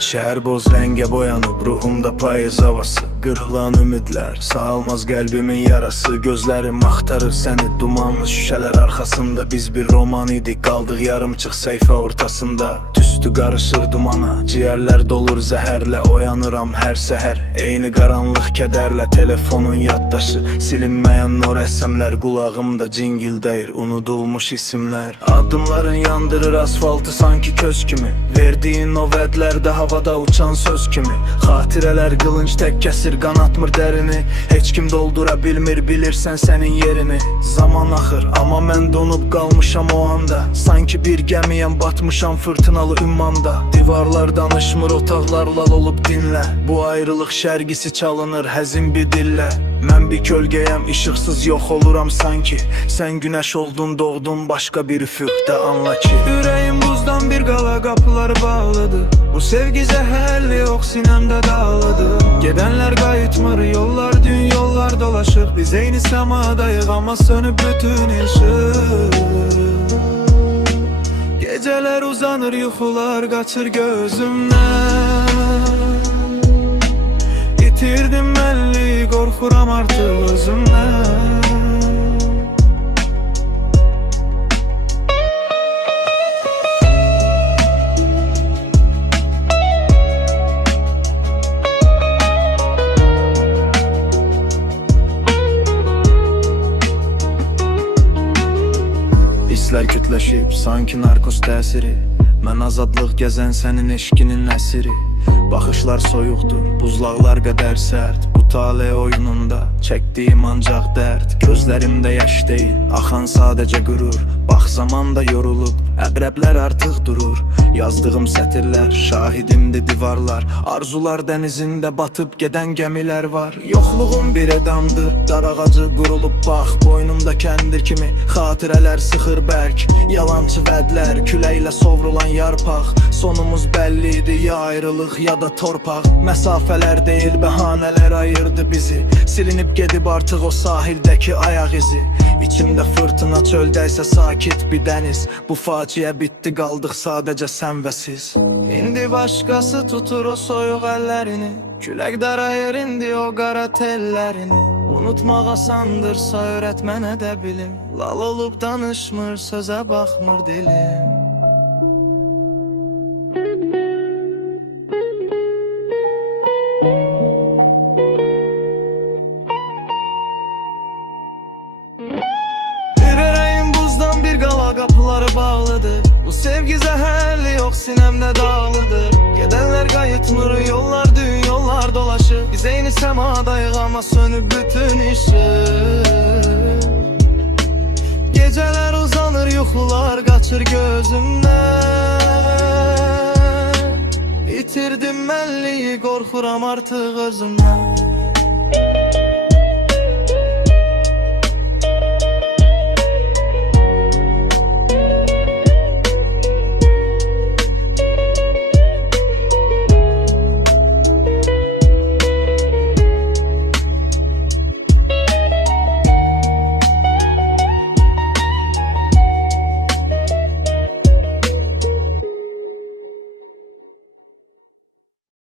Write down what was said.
Şehir boz renge boyanıp ruhumda payız havası. Kırılan ümidler sağalmaz kalbimin yarası. Gözlerim aktarır seni dumanlı şüşeler arkasında. Biz bir roman idik, kaldık yarımçıq sayfa ortasında. Tüstü karışır dumana, ciğerler dolur zəhərlə. Oyanıram her seher, eyni qaranlıq kədərlə. Telefonun yaddaşı, silinmeyen o rəsmlər. Kulağımda cingildəyir unudulmuş isimler. Adımların yandırır asfaltı sanki köz kimi. Verdiğin o vədlərdə havada uçan söz kimi. Xatirələr qılınc tek kəsir, qanatmır dərini. Heç kim doldura bilmir, bilirsən sənin yerini. Zaman axır, amma mən donup qalmışam o anda. Sanki bir gəmiyəm, batmışam fırtınalı ümmanda. Divarlar danışmır, otaqlar lal olub dinlə. Bu ayrılıq şərgisi çalınır həzin bir dillə. Mən bir kölgəyəm, işıqsız yox oluram sanki. Sən günəş oldun, doğdun başqa bir üfüqdə, anla ki. Ürəyim buzdan bir qala, qapıları bağlıdır. Bu sevgi zəhərli, yox sinəmdə dağladı. Gedənlər qayıtmır, yollar dün yollar dolaşır. Biz eyni səmadayıq, amma sönüb bütün işıq. Geceler uzanır, yuxular qaçır gözümdən. İtirdim mənliyi, qorxuram artıq özümdən. Hislər kütləşib, sanki narkos təsiri. Mən azadlıq gəzən sənin eşkinin əsiri. Baxışlar soyuqdur, buzlaqlar qədər sərt. Bu tale oyununda çəkdiyim ancaq dərd. Gözlərimdə yaş deyil, axan sadəcə qürur. Bax zaman da yorulub, əqrəblər artıq durur. Yazdığım sətirlər, şahidimdir divarlar. Arzular dənizində batıb gedən gəmilər var. Yoxluğum bir edamdır, dar ağacı qurulub bax. Boynumda kəndir kimi xatirələr sıxır bərk. Yalançı vədlər, küləklə sovrulan yarpaq. Sonumuz bəllidir, ya ayrılıq ya da torpaq. Məsafələr deyil, bəhanələr ayırdı bizi. Silinib gedib artıq o sahildəki ayaq izi. İçimdə fırtına, çöldəysə sakit bir dəniz. Bu faciə bitdi, qaldıq sadəcə sən və siz. İndi başqası tutur o soyuq əllərini. Külək darayır indi o qara tellərini. Unutmaq asandırsa öyrət mənə də bilim. Lal olub danışmır, sözə baxmır dilim. Qapıları bağlıdır. Bu sevgi zəhərli, yox sinəmdə dağlıdır. Gedənlər qayıtmır, yollar dün yollar dolaşır. Biz eyni səmadayıq, amma sönüb bütün işıq. Gecələr uzanır, yuxular qaçır gözümdən. İtirdim mənliyi, qorxuram artıq özümdən.